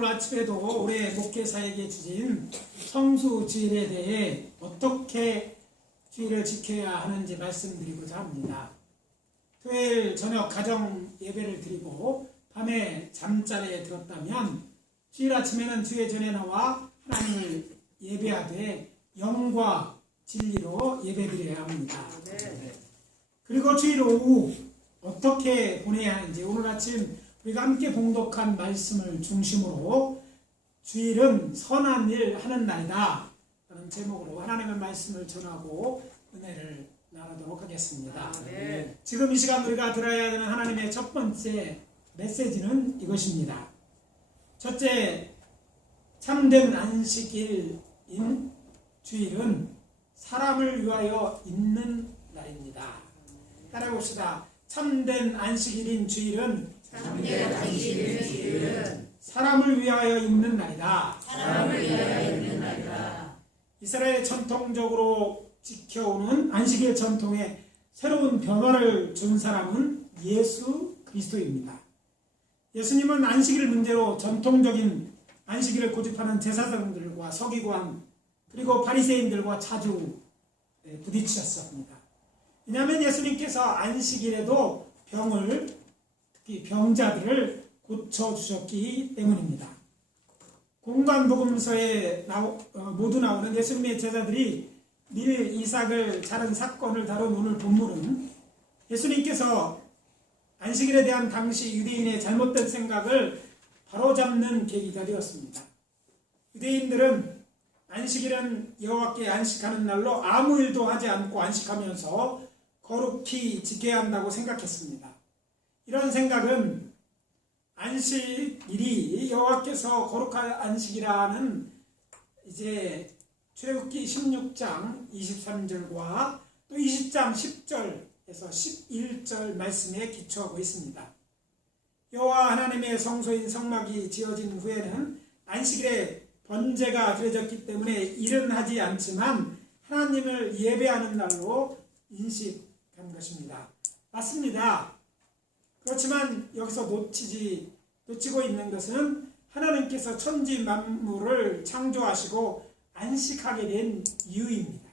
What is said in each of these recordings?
오늘 아침에도 올해 목회사에게 주신 성수주일에 대해 어떻게 주일을 지켜야 하는지 말씀드리고자 합니다. 토요일 저녁 가정 예배를 드리고 밤에 잠자리에 들었다면 주일 아침에는 주의 전에 나와 하나님을 예배하되 영과 진리로 예배드려야 합니다. 그리고 주일 오후 어떻게 보내야 하는지 오늘 아침 우리가 함께 봉독한 말씀을 중심으로 주일은 선한 일 하는 날이다 라는 제목으로 하나님의 말씀을 전하고 은혜를 나누도록 하겠습니다. 지금 이 시간 우리가 들어야 하는 하나님의 첫 번째 메시지는 이것입니다. 첫째, 참된 안식일인 주일은 사람을 위하여 있는 날입니다. 따라해봅시다. 참된 안식일인 주일은 사람을 위하여 있는 날이다. 이스라엘 전통적으로 지켜오는 안식일 전통에 새로운 변화를 준 사람은 예수 그리스도입니다. 예수님은 안식일 문제로 전통적인 안식일을 고집하는 제사장들과 서기관 그리고 바리새인들과 자주 부딪히셨습니다. 왜냐하면 예수님께서 안식일에도 특히 병자들을 고쳐주셨기 때문입니다. 공관복음서에 모두 나오는 예수님의 제자들이 밀 이삭을 자른 사건을 다룬 오늘 본문은 예수님께서 안식일에 대한 당시 유대인의 잘못된 생각을 바로잡는 계기가 되었습니다. 유대인들은 안식일은 여호와께 안식하는 날로 아무 일도 하지 않고 안식하면서 거룩히 지켜야 한다고 생각했습니다. 이런 생각은 안식일이 여호와께서 거룩한 안식이라는 이제 출애굽기 16장 23절과 또 20장 10절에서 11절 말씀에 기초하고 있습니다. 여호와 하나님의 성소인 성막이 지어진 후에는 안식일에 번제가 드려졌기 때문에 일은 하지 않지만 하나님을 예배하는 날로 인식한 것입니다. 맞습니다. 그렇지만 여기서 놓치고 있는 것은 하나님께서 천지 만물을 창조하시고 안식하게 된 이유입니다.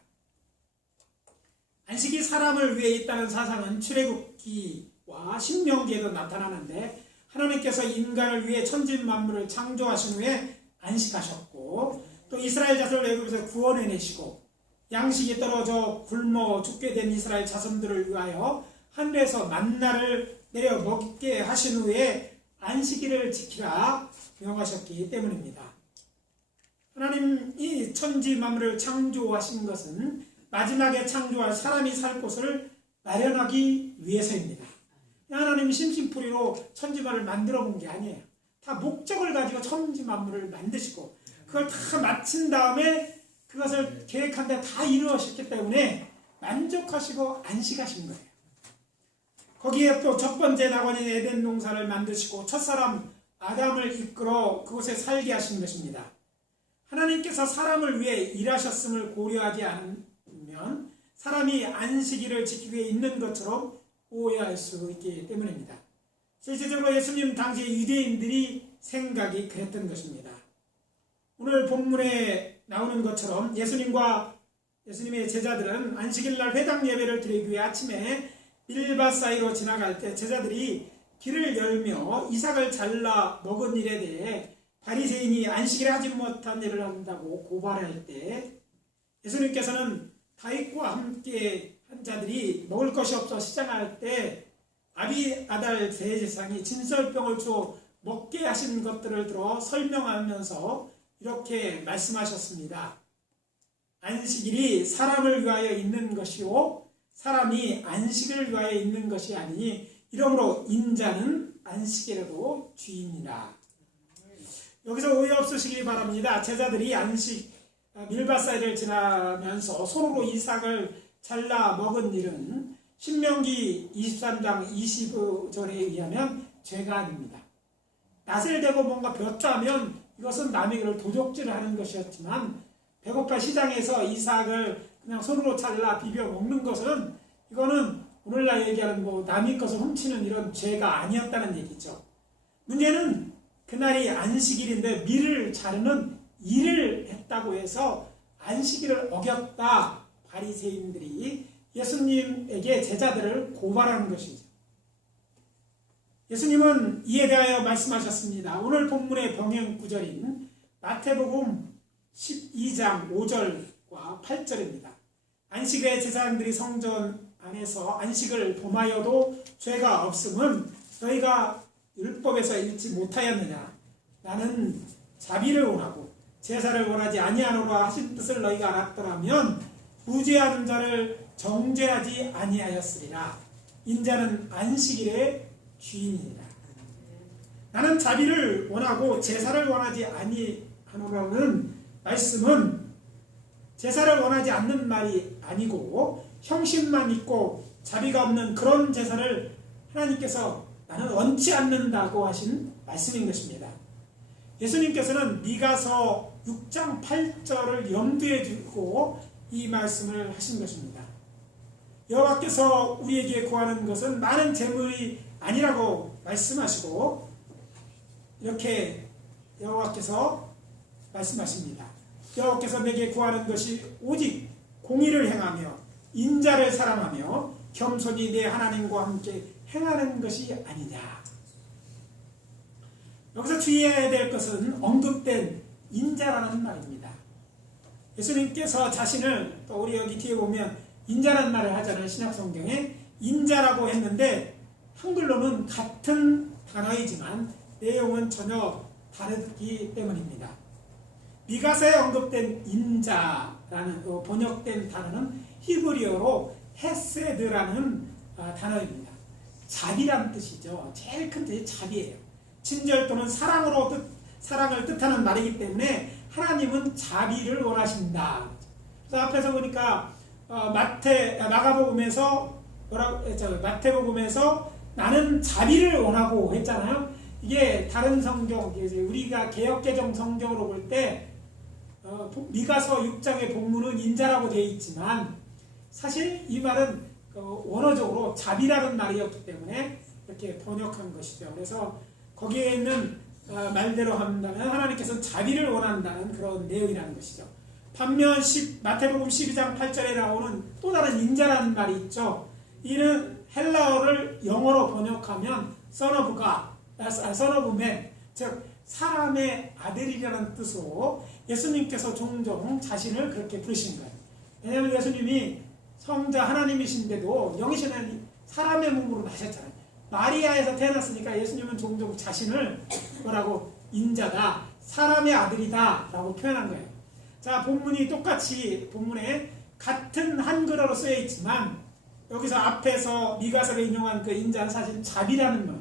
안식이 사람을 위해 있다는 사상은 출애굽기와 신명기에도 나타나는데 하나님께서 인간을 위해 천지 만물을 창조하신 후에 안식하셨고 또 이스라엘 자손을 애굽에서 구원해내시고 양식이 떨어져 굶어 죽게 된 이스라엘 자손들을 위하여 하늘에서 만나를 내려 먹게 하신 후에 안식일을 지키라 명하셨기 때문입니다. 하나님이 천지 만물을 창조하신 것은 마지막에 창조할 사람이 살 곳을 마련하기 위해서입니다. 하나님이 심심풀이로 천지 만물을 만들어 본 게 아니에요. 다 목적을 가지고 천지 만물을 만드시고 그걸 다 마친 다음에 그것을 계획한 데 다 이루어졌기 때문에 만족하시고 안식하신 거예요. 거기에 또 첫 번째 낙원인 에덴 동산을 만드시고 첫사람 아담을 이끌어 그곳에 살게 하신 것입니다. 하나님께서 사람을 위해 일하셨음을 고려하지 않으면 사람이 안식일을 지키기 위해 있는 것처럼 오해할 수 있기 때문입니다. 실질적으로 예수님 당시 유대인들이 생각이 그랬던 것입니다. 오늘 본문에 나오는 것처럼 예수님과 예수님의 제자들은 안식일날 회당 예배를 드리기 위해 아침에 밀밭 사이로 지나갈 때 제자들이 길을 열며 이삭을 잘라 먹은 일에 대해 바리새인이 안식일에 하지 못한 일을 한다고 고발할 때 예수님께서는 다윗과 함께 한 자들이 먹을 것이 없어 시장할 때 아비아달 대제사장이 진설병을 주어 먹게 하신 것들을 들어 설명하면서 이렇게 말씀하셨습니다. 안식일이 사람을 위하여 있는 것이요 사람이 안식을 위하여 있는 것이 아니니 이러므로 인자는 안식일에도 주인이라. 여기서 오해 없으시기 바랍니다. 제자들이 밀밭 사이를 지나면서 손으로 이삭을 잘라 먹은 일은 신명기 23장 20절에 의하면 죄가 아닙니다. 낯을 대고 뭔가 벼따면 이것은 남에게 도적질을 하는 것이었지만 배고파 시장에서 이삭을 그냥 손으로 잘라 비벼 먹는 것은 이거는 오늘날 얘기하는 남의 것을 훔치는 이런 죄가 아니었다는 얘기죠. 문제는 그날이 안식일인데 밀을 자르는 일을 했다고 해서 안식일을 어겼다. 바리새인들이 예수님에게 제자들을 고발하는 것이죠. 예수님은 이에 대하여 말씀하셨습니다. 오늘 본문의 병행 구절인 마태복음 12장 5절과 8절입니다. 안식일에 제사장들이 성전 안에서 안식을 범하여도 죄가 없음은 너희가 율법에서 읽지 못하였느냐. 나는 자비를 원하고 제사를 원하지 아니하노라 하신 뜻을 너희가 알았더라면 무죄하는 자를 정죄하지 아니하였으리라. 인자는 안식일의 주인이니라. 나는 자비를 원하고 제사를 원하지 아니하노라는 말씀은 제사를 원하지 않는 말이 아니고 형식만 있고 자비가 없는 그런 제사를 하나님께서 나는 원치 않는다고 하신 말씀인 것입니다. 예수님께서는 미가서 6장 8절을 염두에 두고 이 말씀을 하신 것입니다. 여호와께서 우리에게 구하는 것은 많은 재물이 아니라고 말씀하시고 이렇게 여호와께서 말씀하십니다. 여호와께서 내게 구하는 것이 오직 공의를 행하며 인자를 사랑하며 겸손히 내 하나님과 함께 행하는 것이 아니냐. 여기서 주의해야 될 것은 언급된 인자라는 말입니다. 예수님께서 자신을 또 우리 여기 뒤에 보면 인자라는 말을 하잖아요. 신약성경에 인자라고 했는데 한글로는 같은 단어이지만 내용은 전혀 다르기 때문입니다. 미가서에 언급된 인자라는 번역된 단어는 히브리어로 헤세드라는 단어입니다. 자비란 뜻이죠. 제일 큰 뜻이 자비예요. 친절 또는 사랑을 뜻하는 말이기 때문에 하나님은 자비를 원하신다. 그래서 앞에서 보니까 마태복음에서 나는 자비를 원하고 했잖아요. 이게 다른 성경, 우리가 개역개정 성경으로 볼 때 미가서 6장의 본문은 인자라고 되어 있지만 사실 이 말은 원어적으로 자비라는 말이었기 때문에 이렇게 번역한 것이죠. 그래서 거기에 있는 말대로 한다면 하나님께서는 자비를 원한다는 그런 내용이라는 것이죠. 반면 마태복음 12장 8절에 나오는 또 다른 인자라는 말이 있죠. 이는 헬라어를 영어로 번역하면 son of man, 즉 사람의 아들이라는 뜻으로 예수님께서 종종 자신을 그렇게 부르신 거예요. 왜냐하면 예수님이 성자 하나님이신데도 영이신 사람의 몸으로 나셨잖아요. 마리아에서 태어났으니까 예수님은 종종 자신을 뭐라고 인자다, 사람의 아들이다 라고 표현한 거예요. 자, 본문이 똑같이 본문에 같은 한글어로 쓰여 있지만 여기서 앞에서 미가서를 인용한 그 인자는 사실 자비라는 말,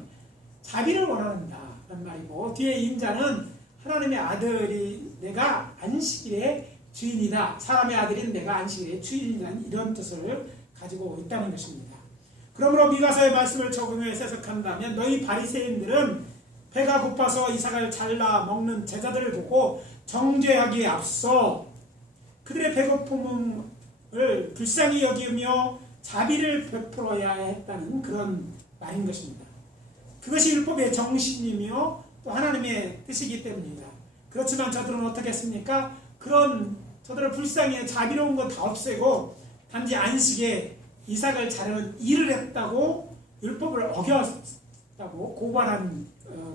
자비를 원한다는 말이고 뒤에 인자는 하나님의 아들이 내가 안식일의 주인이다, 사람의 아들인 내가 안식일의 주인이라는 이런 뜻을 가지고 있다는 것입니다. 그러므로 미가서의 말씀을 적용해서 해석한다면 너희 바리새인들은 배가 고파서 이삭을 잘라 먹는 제자들을 보고 정죄하기에 앞서 그들의 배고픔을 불쌍히 여기며 자비를 베풀어야 했다는 그런 말인 것입니다. 그것이 율법의 정신이며 또 하나님의 뜻이기 때문입니다. 그렇지만 저들은 어떻게 했습니까? 그런 저들을 불쌍히 자비로운 건 다 없애고 단지 안식에 이삭을 자르는 일을 했다고 율법을 어겼다고 고발한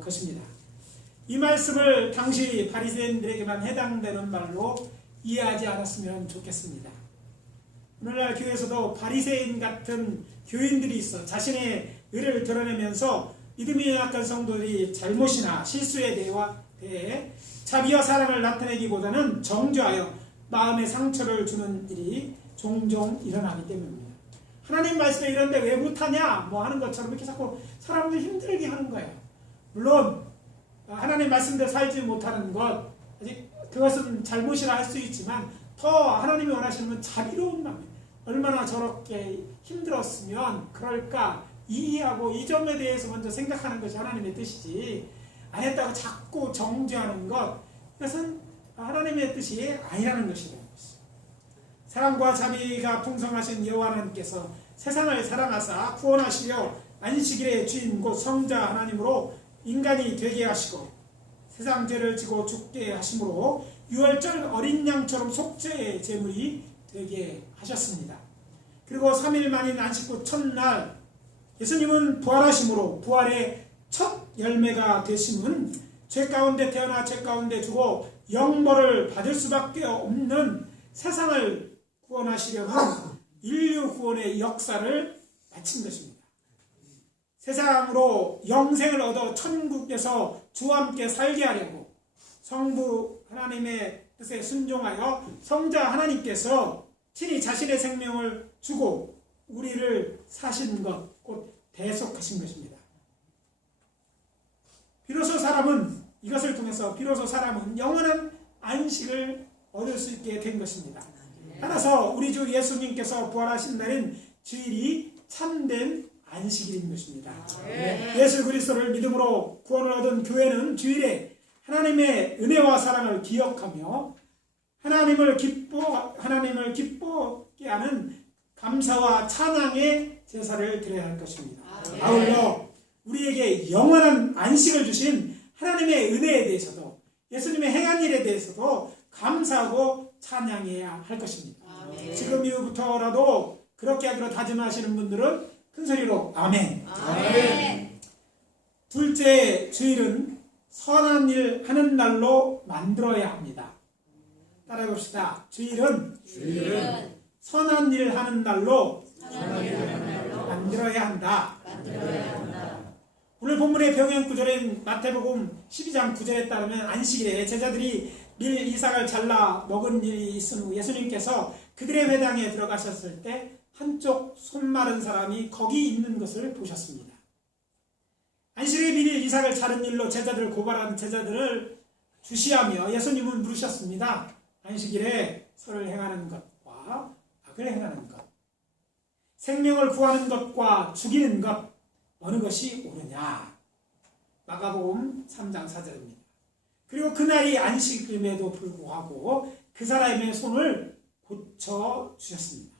것입니다. 이 말씀을 당시 바리새인들에게만 해당되는 말로 이해하지 않았으면 좋겠습니다. 오늘날 교회에서도 바리새인 같은 교인들이 있어 자신의 의를 드러내면서 믿음이 약한 성도들이 잘못이나 실수에 대해 자비와 사랑을 나타내기보다는 정죄하여 마음에 상처를 주는 일이 종종 일어나기 때문입니다. 하나님 말씀에 이런데 왜 못하냐 뭐 하는 것처럼 이렇게 자꾸 사람들 힘들게 하는 거예요. 물론 하나님 말씀대로 살지 못하는 것 아직 그것은 잘못이라 할 수 있지만 더 하나님이 원하시는 건 자비로운 마음, 얼마나 저렇게 힘들었으면 그럴까 이해하고 이 점에 대해서 먼저 생각하는 것이 하나님의 뜻이지, 안 했다고 자꾸 정죄하는 것, 이것은 하나님의 뜻이 아니라는 것이라는 것이죠. 사랑과 자비가 풍성하신 여호와 하나님께서 세상을 사랑하사 구원하시려 안식일의 주인 곧 성자 하나님으로 인간이 되게 하시고 세상 죄를 지고 죽게 하심으로 유월절 어린 양처럼 속죄의 제물이 되게 하셨습니다. 그리고 3일 만인 안식구 첫날 예수님은 부활하심으로 부활의 첫 열매가 되심은 죄 가운데 태어나 죄 가운데 죽어 영벌을 받을 수밖에 없는 세상을 구원하시려는 인류 구원의 역사를 마친 것입니다. 세상으로 영생을 얻어 천국에서 주와 함께 살게 하려고 성부 하나님의 뜻에 순종하여 성자 하나님께서 친히 자신의 생명을 주고 우리를 사신 것, 곧 대속하신 것입니다. 이것을 통해서 비로소 사람은 영원한 안식을 얻을 수 있게 된 것입니다. 따라서 우리 주 예수님께서 부활하신 날인 주일이 참된 안식일인 것입니다. 예수 그리스도를 믿음으로 구원을 얻은 교회는 주일에 하나님의 은혜와 사랑을 기억하며 하나님을 기쁘게 하는 감사와 찬양의 제사를 드려야 할 것입니다. 아울러 우리에게 영원한 안식을 주신 하나님의 은혜에 대해서도 예수님의 행한 일에 대해서도 감사하고 찬양해야 할 것입니다. 지금 이후부터라도 그렇게 하기로 다짐하시는 분들은 큰 소리로 아멘. 아멘. 둘째 주일은 선한 일 하는 날로 만들어야 합니다. 따라해 봅시다. 주일은 선한 일 하는 날로 만들어야 한다. 오늘 본문의 병행 구절인 마태복음 12장 9절에 따르면 안식일에 제자들이 밀 이삭을 잘라 먹은 일이 있은 후 예수님께서 그들의 회당에 들어가셨을 때 한쪽 손 마른 사람이 거기 있는 것을 보셨습니다. 안식일에 밀 이삭을 자른 일로 제자들을 고발한 제자들을 주시하며 예수님은 물으셨습니다. 안식일에 선을 행하는 것과 악을 행하는 것, 생명을 구하는 것과 죽이는 것 어느 것이 옳으냐? 마가복음 3장 4절입니다. 그리고 그날이 안식일임에도 불구하고 그 사람의 손을 고쳐주셨습니다.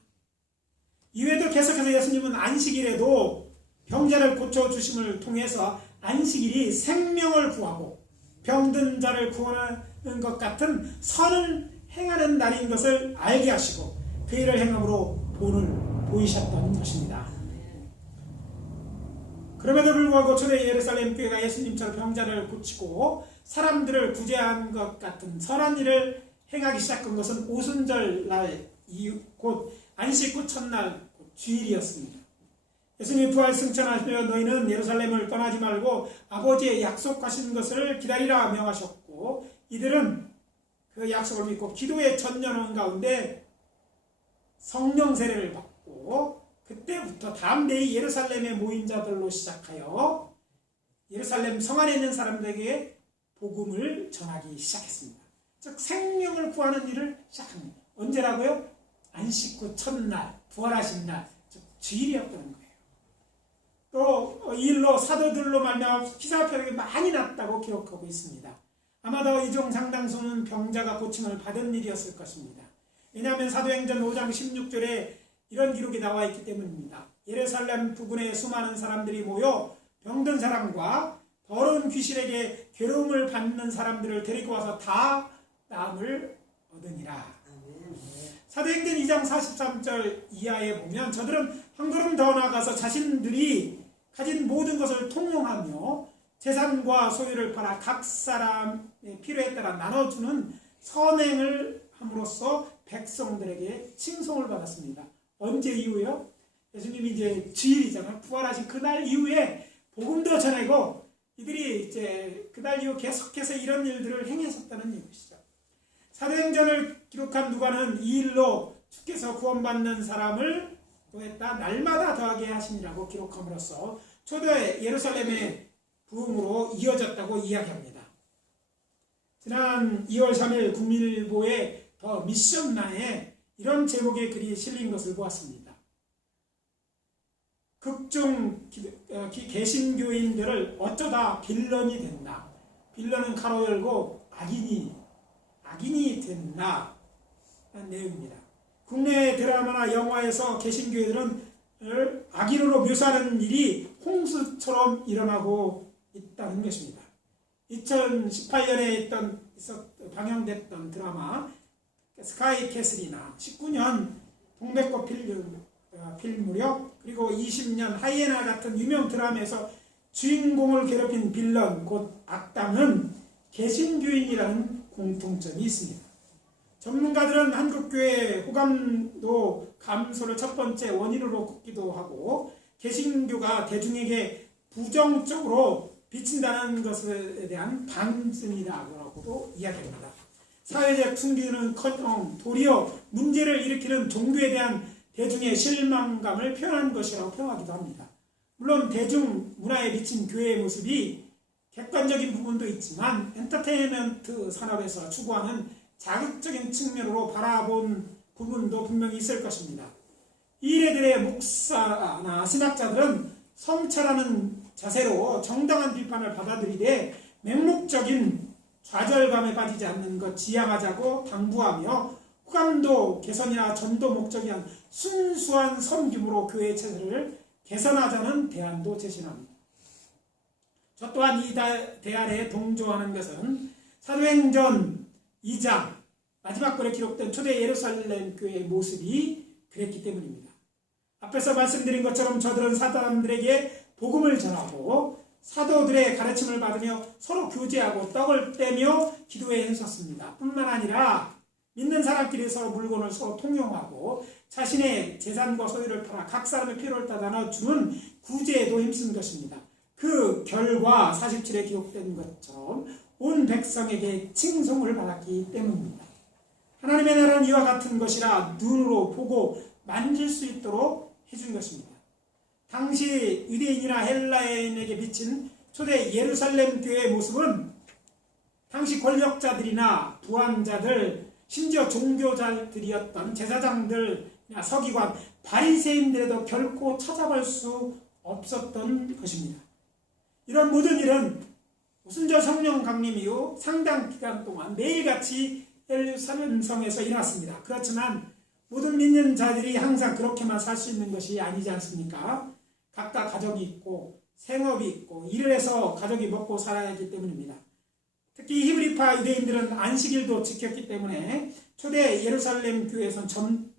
이외에도 계속해서 예수님은 안식일에도 병자를 고쳐주심을 통해서 안식일이 생명을 구하고 병든 자를 구원하는 것 같은 선을 행하는 날인 것을 알게 하시고 그 일을 행함으로 본을 보이셨던 것입니다. 그럼에도 불구하고 초대 예루살렘 교회가 예수님처럼 병자를 고치고 사람들을 구제한 것 같은 선한 일을 행하기 시작한 것은 오순절 날 이후 곧 안식구 첫날 곧 주일이었습니다. 예수님이 부활 승천하시며 너희는 예루살렘을 떠나지 말고 아버지의 약속하신 것을 기다리라 명하셨고 이들은 그 약속을 믿고 기도에 전념한 가운데 성령 세례를 받고 그때부터 다음 데이 예루살렘에 모인 자들로 시작하여 예루살렘 성 안에 있는 사람들에게 복음을 전하기 시작했습니다. 즉 생명을 구하는 일을 시작합니다. 언제라고요? 안식구 첫날, 부활하신 날, 즉 주일이었다는 거예요. 또 이 일로 사도들로 말미암아 기사표적이 많이 났다고 기록하고 있습니다. 아마도 이 중 상당수는 병자가 고침을 받은 일이었을 것입니다. 왜냐하면 사도행전 5장 16절에 이런 기록이 나와 있기 때문입니다. 예루살렘 부근에 수많은 사람들이 모여 병든 사람과 더러운 귀신에게 괴로움을 받는 사람들을 데리고 와서 다 나음을 얻으니라. 사도행전 2장 43절 이하에 보면 저들은 한 걸음 더 나아가서 자신들이 가진 모든 것을 통용하며 재산과 소유를 팔아 각 사람의 필요에 따라 나눠주는 선행을 함으로써 백성들에게 칭송을 받았습니다. 언제 이후에요? 예수님이 이제 주일이잖아요. 부활하신 그날 이후에 복음도 전하고 이들이 이제 그날 이후 계속해서 이런 일들을 행했었다는 얘기시죠. 사도행전을 기록한 누가는 이 일로 주께서 구원받는 사람을 또했다 날마다 더하게 하시니라고 기록함으로써 초대 예루살렘의 부흥으로 이어졌다고 이야기합니다. 지난 2월 3일 국민일보의 더 미션나에 이런 제목의 글이 실린 것을 보았습니다. 극중 개신교인들을 어쩌다 빌런이 됐나. 빌런은 가로 열고 악인이 됐나 라는 내용입니다. 국내 드라마나 영화에서 개신교회들은 악인으로 묘사하는 일이 홍수처럼 일어나고 있다는 것입니다. 2018년에 방영됐던 드라마 스카이 캐슬이나 19년 동백꽃 필 무렵, 그리고 20년 하이에나 같은 유명 드라마에서 주인공을 괴롭힌 빌런 곧 악당은 개신교인이라는 공통점이 있습니다. 전문가들은 한국교회 호감도 감소를 첫 번째 원인으로 꼽기도 하고, 개신교가 대중에게 부정적으로 비친다는 것에 대한 반증이라고도 이야기합니다. 사회적 풍기는커녕 도리어 문제를 일으키는 종교에 대한 대중의 실망감을 표현한 것이라고 평하기도 합니다. 물론 대중문화에 미친 교회의 모습이 객관적인 부분도 있지만 엔터테인먼트 산업에서 추구하는 자극적인 측면으로 바라본 부분도 분명히 있을 것입니다. 이 일들의 목사나 신학자들은 성찰하는 자세로 정당한 비판을 받아들이되 맹목적인 좌절감에 빠지지 않는 것 지향하자고 당부하며 호감도 개선이나 전도 목적이 아닌 순수한 섬김으로 교회 체제를 개선하자는 대안도 제시합니다. 저 또한 이 대안에 동조하는 것은 사도행전 2장 마지막 글에 기록된 초대 예루살렘 교회의 모습이 그랬기 때문입니다. 앞에서 말씀드린 것처럼 저들은 사람들에게 복음을 전하고 사도들의 가르침을 받으며 서로 교제하고 떡을 떼며 기도에 힘썼습니다. 뿐만 아니라 믿는 사람끼리 서로 물건을 서로 통용하고 자신의 재산과 소유를 팔아 각 사람의 필요를 따라 나눠주는 구제에도 힘쓴 것입니다. 그 결과 47에 기록된 것처럼 온 백성에게 칭송을 받았기 때문입니다. 하나님의 나라는 이와 같은 것이라 눈으로 보고 만질 수 있도록 해준 것입니다. 당시 유대인이나 헬라인에게 비친 초대 예루살렘 교회의 모습은 당시 권력자들이나 부한자들, 심지어 종교자들이었던 제사장들이나 서기관, 바리새인들에도 결코 찾아볼 수 없었던 것입니다. 이런 모든 일은 오순절 성령 강림 이후 상당 기간 동안 매일같이 예루살렘 성에서 일어났습니다. 그렇지만 모든 믿는 자들이 항상 그렇게만 살 수 있는 것이 아니지 않습니까? 각각 가족이 있고 생업이 있고 일을 해서 가족이 먹고 살아야 하기 때문입니다. 특히 히브리파 유대인들은 안식일도 지켰기 때문에 초대 예루살렘 교회에서는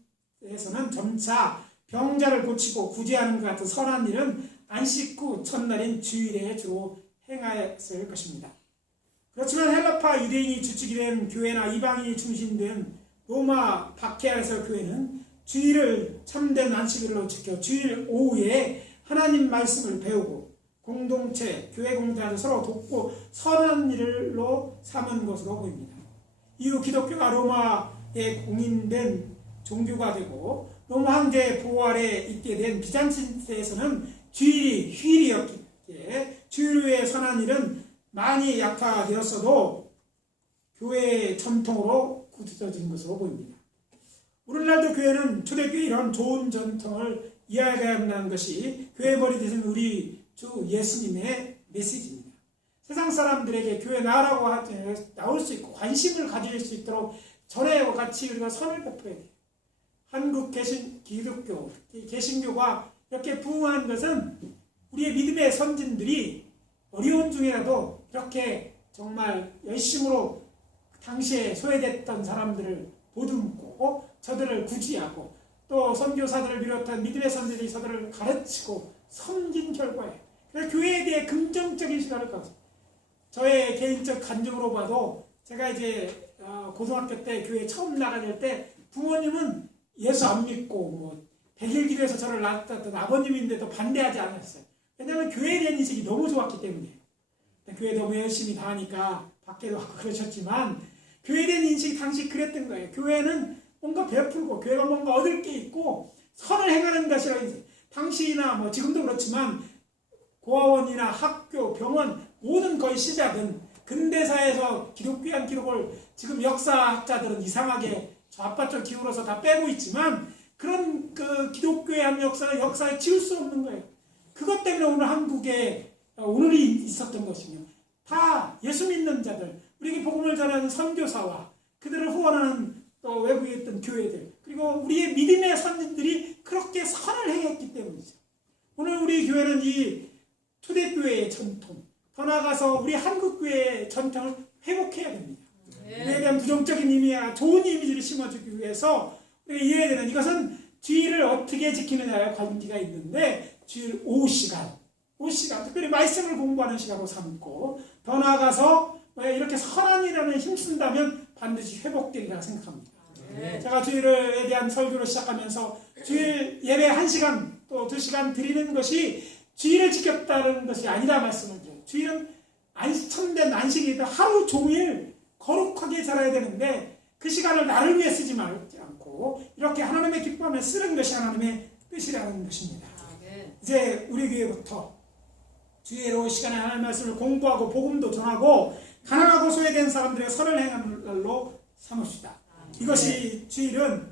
점차 병자를 고치고 구제하는 것 같은 선한 일은 안식 후 첫날인 주일에 주로 행하였을 것입니다. 그렇지만 헬라파 유대인이 주축이 된 교회나 이방인이 중심된 로마 박해아에서 교회는 주일을 참된 안식일로 지켜 주일 오후에 하나님 말씀을 배우고 공동체, 교회 공동체를 서로 돕고 선한 일로 삼은 것으로 보입니다. 이후 기독교가 로마에 공인된 종교가 되고 로마 황제의 보호 아래 있게 된 비잔틴 시대에서는 주일이 휴일이었기에 주일 외의 선한 일은 많이 약화되었어도 교회의 전통으로 굳어진 것으로 보입니다. 오늘날도 교회는 초대교회 이런 좋은 전통을 이해해야 한다는 것이 교회 머리 되신 우리 주 예수님의 메시지입니다. 세상 사람들에게 교회 나라고 나올 수 있고 관심을 가질 수 있도록 전에와 같이 우리가 선을 베풀어야 돼요. 한국 기독교, 개신교가 이렇게 부흥한 것은 우리의 믿음의 선진들이 어려운 중에라도 이렇게 정말 열심으로 당시에 소외됐던 사람들을 보듬고 저들을 구제하고 또 선교사들을 비롯한 믿음의 선진들이 저들을 가르치고 섬긴 결과예요. 그래서 교회에 대해 긍정적인 시각을 가졌어요. 저의 개인적 간증으로 봐도 제가 이제 고등학교 때 교회 처음 나가실 때 부모님은 예수 안 믿고 백일기도에서 저를 낳았던 아버님인데도 반대하지 않았어요. 왜냐하면 교회에 대한 인식이 너무 좋았기 때문이에요. 교회 너무 열심히 다하니까 밖에도 하고 그러셨지만 교회에 대한 인식이 당시 그랬던 거예요. 교회는 뭔가 베풀고 교회가 뭔가 얻을 게 있고 선을 행하는 것이라고 했어요. 당시나 지금도 그렇지만 고아원이나 학교, 병원 모든 거의 시작은 근대사에서 기독교한 기록을 지금 역사학자들은 이상하게 좌파쪽 기울어서 다 빼고 있지만 그런 그 기독교의 한 역사는 역사에 지울 수 없는 거예요. 그것 때문에 오늘 한국에 오늘이 있었던 것이며 다 예수 믿는 자들, 우리에게 복음을 전하는 선교사와 그들을 후원하는 또 외국에 있던 교회들 그리고 우리의 믿음의 선진들이 그렇게 선을 행했기 때문이죠. 오늘 우리 교회는 이 초대교회의 전통 더 나아가서 우리 한국교회의 전통을 회복해야 됩니다. 그에 대한 부정적인 의미야 좋은 이미지를 심어주기 위해서 우리가 이해해야 되는 이것은 주일을 어떻게 지키느냐에 관계가 있는데 주일 5시간 특별히 말씀을 공부하는 시간으로 삼고 더 나아가서 이렇게 선한 일하는 힘쓴다면 반드시 회복되리라 생각합니다. 제가 주일에 대한 설교를 시작하면서 주일 예배 1시간 또 2시간 드리는 것이 주일을 지켰다는 것이 아니라 말씀을 드려요. 주일은 참된 안식이다. 하루 종일 거룩하게 살아야 되는데 그 시간을 나를 위해 쓰지 말지 않고 이렇게 하나님의 기쁨에 쓰는 것이 하나님의 뜻이라는 것입니다. 이제 우리 교회부터 주일로 시간에 하나님의 말씀을 공부하고 복음도 전하고 가난하고 소외된 사람들의 선을 행하는 날로 삼읍시다. 이것이 주일은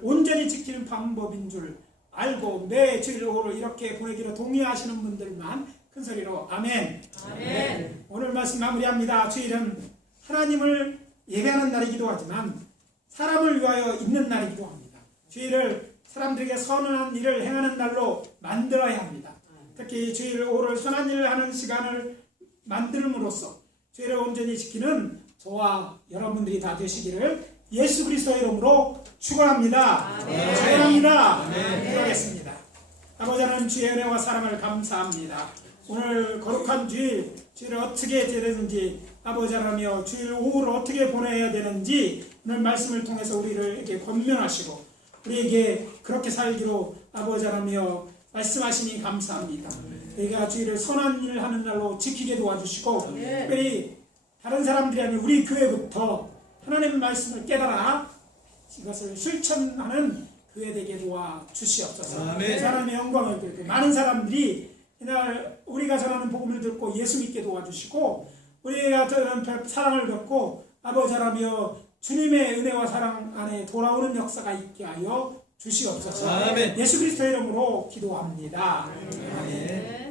온전히 지키는 방법인 줄 알고 매 주일 오후를 이렇게 보내기로 동의하시는 분들만 큰 소리로 아멘. 아멘. 오늘 말씀 마무리합니다. 주일은 하나님을 예배하는 날이기도 하지만 사람을 위하여 있는 날이기도 합니다. 주일을 사람들에게 선한 일을 행하는 날로 만들어야 합니다. 특히 주일 오후를 선한 일을 하는 시간을 만들므로써 주일을 온전히 지키는 저와 여러분들이 다 되시기를 예수 그리스도의 이름으로 축원합니다. 축원합니다. 기도하겠습니다. 아버지 하나님 주의 은혜와 사랑을 감사합니다. 오늘 거룩한 주일을 어떻게 지내는지 아버지 하나며 주일 오후를 어떻게 보내야 되는지 오늘 말씀을 통해서 우리에게 권면하시고 우리에게 그렇게 살기로 아버지 하나며 말씀하시니 감사합니다. 우리가 주일을 선한 일을 하는 날로 지키게 도와주시고 특별히 다른 사람들이 아닌 우리 교회부터 하나님의 말씀을 깨달아 이것을 실천하는 교회 되게 도와주시옵소서. 하나님의 영광을 드리고 많은 사람들이 이날 우리가 전하는 복음을 듣고 예수 믿게 도와주시고 우리가 전하는 사랑을 겪고 아버지 하나며 주님의 은혜와 사랑 안에 돌아오는 역사가 있게 하여 주시옵소서. 예수 그리스도의 이름으로 기도합니다. 아멘.